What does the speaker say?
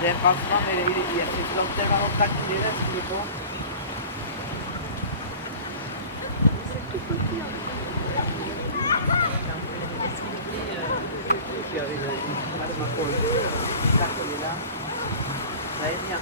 J'ai un pansement, mais il a fait tellement longtemps qu'il est là, il est bon. C'est tout petit. Hein. Puis avec le ma col, là qu'il est là, ça est bien.